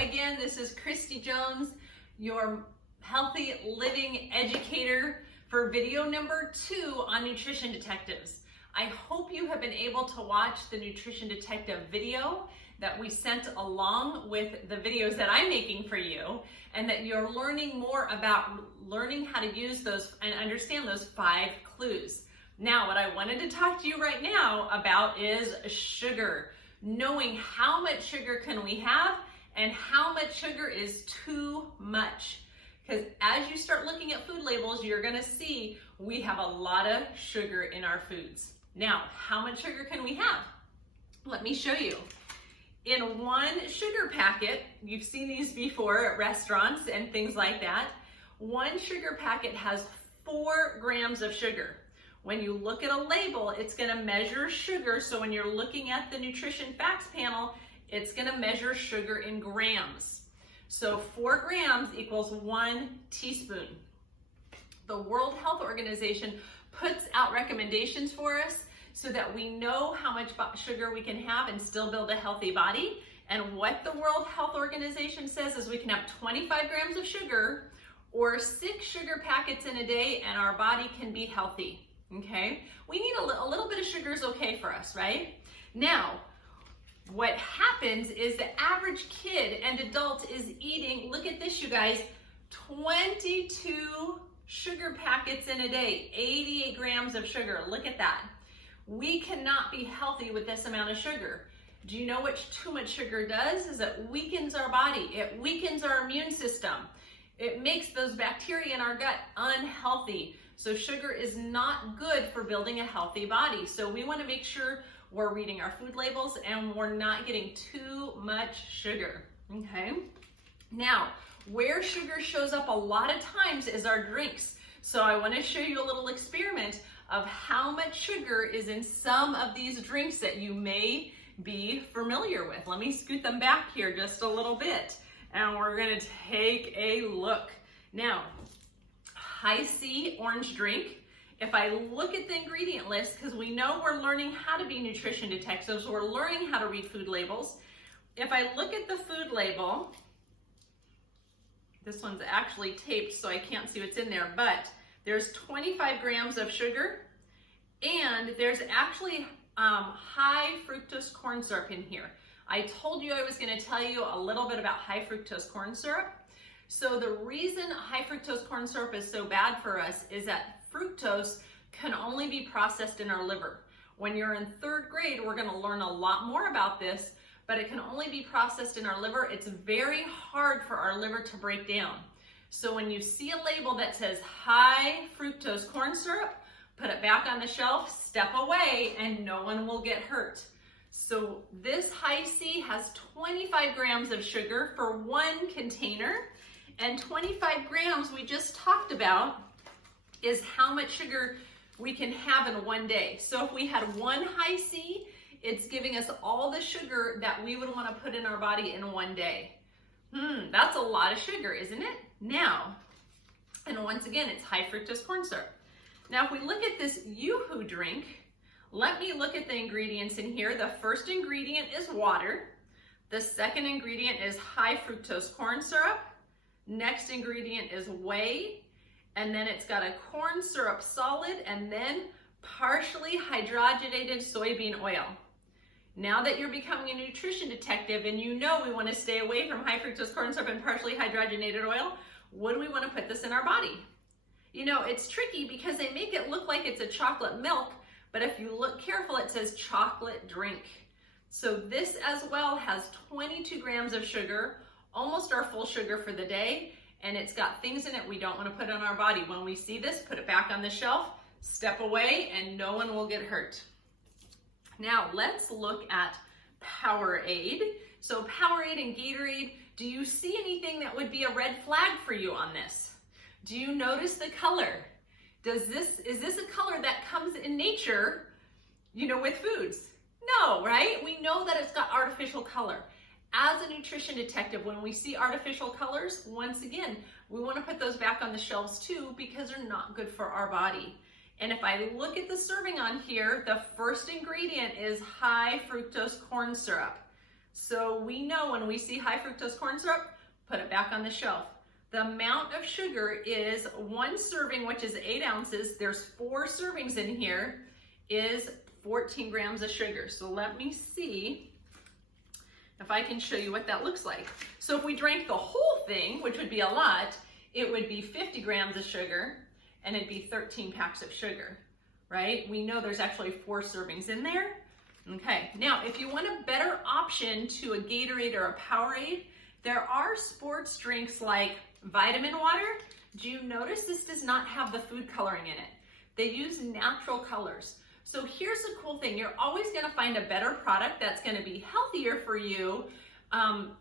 again. This is Christy Jones, your healthy living educator for video number 2 on Nutrition Detectives. I hope you have been able to watch the Nutrition Detective video that we sent along with the videos that I'm making for you, and that you're learning more about learning how to use those and understand those 5 clues. Now, what I wanted to talk to you right now about is sugar. Knowing how much sugar can we have and how much sugar is too much. Because as you start looking at food labels, you're gonna see we have a lot of sugar in our foods. Now, how much sugar can we have? Let me show you. In one sugar packet, you've seen these before at restaurants and things like that, one sugar packet has 4 grams of sugar. When you look at a label, it's gonna measure sugar, so when you're looking at the nutrition facts panel, it's gonna measure sugar in grams. So 4 grams equals 1 teaspoon. The World Health Organization puts out recommendations for us so that we know how much sugar we can have and still build a healthy body. And what the World Health Organization says is we can have 25 grams of sugar or 6 sugar packets in a day and our body can be healthy, okay? We need a little bit of sugar is okay for us, right? Now, what happens is the average kid and adult is eating, look at this you guys, 22 sugar packets in a day, 88 grams of sugar, look at that. We cannot be healthy with this amount of sugar. Do you know what too much sugar does? Is it weakens our body. It weakens our immune system. It makes those bacteria in our gut unhealthy. So sugar is not good for building a healthy body. So we want to make sure we're reading our food labels and we're not getting too much sugar, okay? Now, where sugar shows up a lot of times is our drinks. So I want to show you a little experiment of how much sugar is in some of these drinks that you may be familiar with. Let me scoot them back here just a little bit and we're gonna take a look. Now, high C orange drink. If I look at the ingredient list, because we know we're learning how to be nutrition detectives, we're learning how to read food labels. If I look at the food label, this one's actually taped so I can't see what's in there, but there's 25 grams of sugar, and there's actually high fructose corn syrup in here. I told you I was going to tell you a little bit about high fructose corn syrup. So the reason high fructose corn syrup is so bad for us is that fructose can only be processed in our liver. When you're in 3rd grade, we're going to learn a lot more about this, but it can only be processed in our liver. It's very hard for our liver to break down. So when you see a label that says high fructose corn syrup, put it back on the shelf, step away, and no one will get hurt. So this high C has 25 grams of sugar for 1 container, and 25 grams we just talked about is how much sugar we can have in 1 day. So if we had 1 high C, it's giving us all the sugar that we would want to put in our body in 1 day. That's a lot of sugar, isn't it? Now, and once again, it's high fructose corn syrup. Now, if we look at this Yoo-hoo drink, let me look at the ingredients in here. The first ingredient is water. The second ingredient is high fructose corn syrup. Next ingredient is whey. And then it's got a corn syrup solid and then partially hydrogenated soybean oil. Now that you're becoming a nutrition detective and you know we want to stay away from high fructose corn syrup and partially hydrogenated oil, what do we want to put this in our body? You know, it's tricky because they make it look like it's a chocolate milk, but if you look careful, it says chocolate drink. So this as well has 22 grams of sugar, almost our full sugar for the day, and it's got things in it we don't want to put on our body. When we see this, put it back on the shelf, step away, and no one will get hurt. Now let's look at Powerade. So Powerade and Gatorade, do you see anything that would be a red flag for you on this? Do you notice the color? Is this a color that comes in nature, you know, with foods? No, right? We know that it's got artificial color. As a nutrition detective, when we see artificial colors, once again, we want to put those back on the shelves too because they're not good for our body. And if I look at the serving on here, the first ingredient is high fructose corn syrup. So we know when we see high fructose corn syrup, put it back on the shelf. The amount of sugar is 1 serving, which is 8 ounces. There's 4 servings in here, is 14 grams of sugar. So let me see if I can show you what that looks like. So if we drank the whole thing, which would be a lot, it would be 50 grams of sugar, and it'd be 13 packs of sugar, right? We know there's actually 4 servings in there. Okay, now if you want a better option to a Gatorade or a Powerade, there are sports drinks like vitamin water. Do you notice this does not have the food coloring in it? They use natural colors. So here's the cool thing. You're always gonna find a better product that's gonna be healthier for you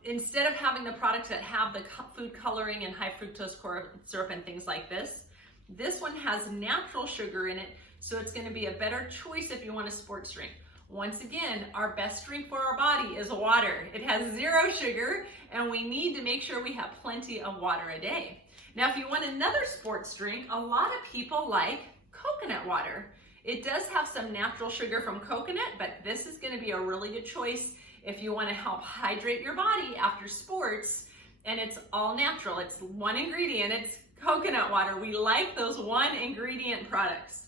instead of having the products that have the food coloring and high fructose corn syrup and things like this. This one has natural sugar in it, so it's gonna be a better choice if you want a sports drink. Once again, our best drink for our body is water. It has 0 sugar, and we need to make sure we have plenty of water a day. Now, if you want another sports drink, a lot of people like coconut water. It does have some natural sugar from coconut, but this is gonna be a really good choice if you wanna help hydrate your body after sports, and it's all natural. It's 1 ingredient, it's coconut water. We like those 1 ingredient products.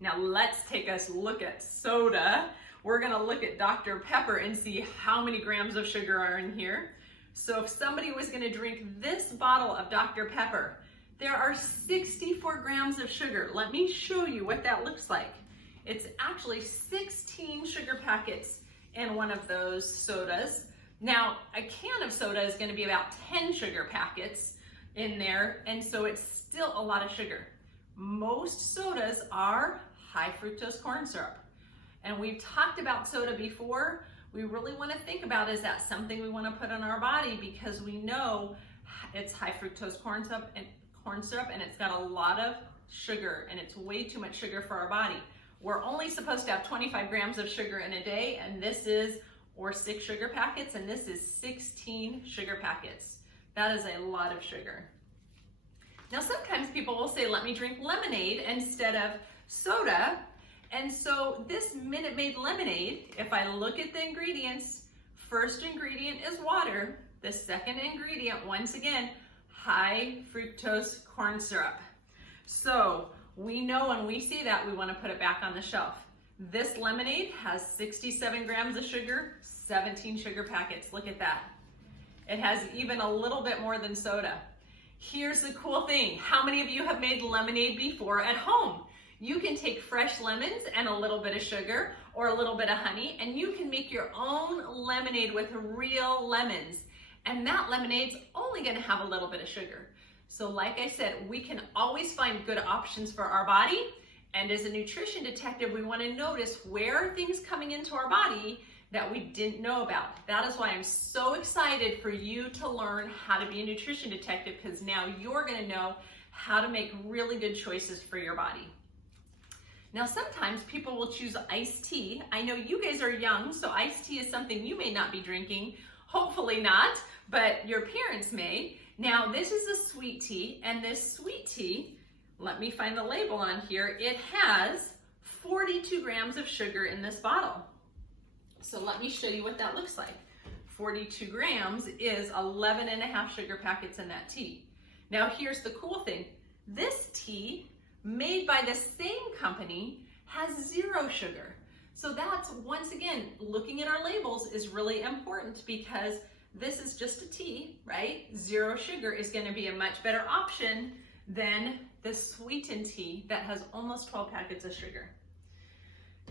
Now let's take a look at soda. We're gonna look at Dr. Pepper and see how many grams of sugar are in here. So if somebody was gonna drink this bottle of Dr. Pepper, there are 64 grams of sugar. Let me show you what that looks like. It's actually 16 sugar packets in one of those sodas. Now, a can of soda is gonna be about 10 sugar packets in there, and so it's still a lot of sugar. Most sodas are high fructose corn syrup. And we've talked about soda before. We really want to think about, is that something we want to put in our body, because we know it's high fructose corn syrup and it's got a lot of sugar, and it's way too much sugar for our body. We're only supposed to have 25 grams of sugar in a day, and this is, or 6 sugar packets, and this is 16 sugar packets. That is a lot of sugar. Now, sometimes people will say, let me drink lemonade instead of soda. And so this Minute Maid lemonade, if I look at the ingredients, first ingredient is water. The second ingredient, once again, high fructose corn syrup. So we know when we see that, we want to put it back on the shelf. This lemonade has 67 grams of sugar, 17 sugar packets. Look at that. It has even a little bit more than soda. Here's the cool thing. How many of you have made lemonade before at home? You can take fresh lemons and a little bit of sugar or a little bit of honey, and you can make your own lemonade with real lemons. And that lemonade's only gonna have a little bit of sugar. So like I said, we can always find good options for our body. And as a nutrition detective, we wanna notice where are things coming into our body that we didn't know about. That is why I'm so excited for you to learn how to be a nutrition detective, because now you're gonna know how to make really good choices for your body. Now, sometimes people will choose iced tea. I know you guys are young, so iced tea is something you may not be drinking. Hopefully not, but your parents may. Now, this is a sweet tea, and this sweet tea, let me find the label on here. It has 42 grams of sugar in this bottle. So let me show you what that looks like. 42 grams is 11.5 sugar packets in that tea. Now, here's the cool thing. This tea, made by the same company, has 0 sugar. So that's, once again, looking at our labels is really important, because this is just a tea, right? 0 sugar is gonna be a much better option than the sweetened tea that has almost 12 packets of sugar.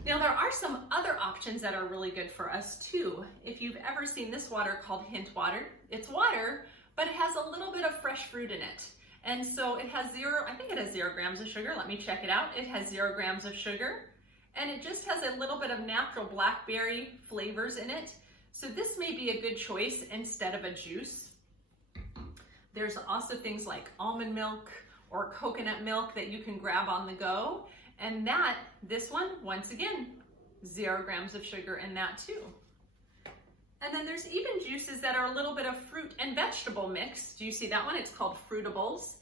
Now, there are some other options that are really good for us too. If you've ever seen this water called Hint water, it's water, but it has a little bit of fresh fruit in it. And so it has 0, I think it has 0 grams of sugar. Let me check it out. It has 0 grams of sugar, and it just has a little bit of natural blackberry flavors in it. So this may be a good choice instead of a juice. There's also things like almond milk or coconut milk that you can grab on the go. And this one, once again, 0 grams of sugar in that too. And then there's even juices that are a little bit of fruit and vegetable mix. Do you see that one? It's called Fruitables.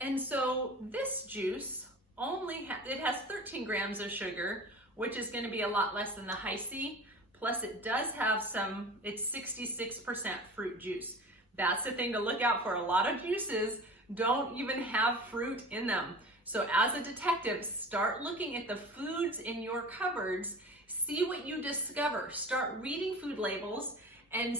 And so this juice it has 13 grams of sugar, which is gonna be a lot less than the High C, Plus it does have it's 66% fruit juice. That's the thing to look out for. A lot of juices don't even have fruit in them. So as a detective, start looking at the foods in your cupboards, see what you discover. Start reading food labels and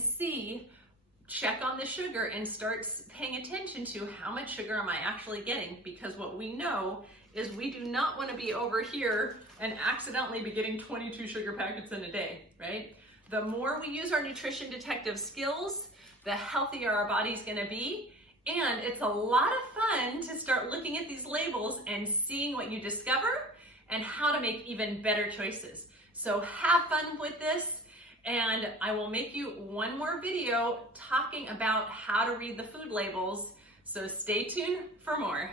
check on the sugar and start paying attention to how much sugar am I actually getting, because what we know is we do not want to be over here and accidentally be getting 22 sugar packets in a day, right? The more we use our nutrition detective skills, the healthier our body's going to be. And it's a lot of fun to start looking at these labels and seeing what you discover and how to make even better choices. So have fun with this, and I will make you one more video talking about how to read the food labels. So stay tuned for more.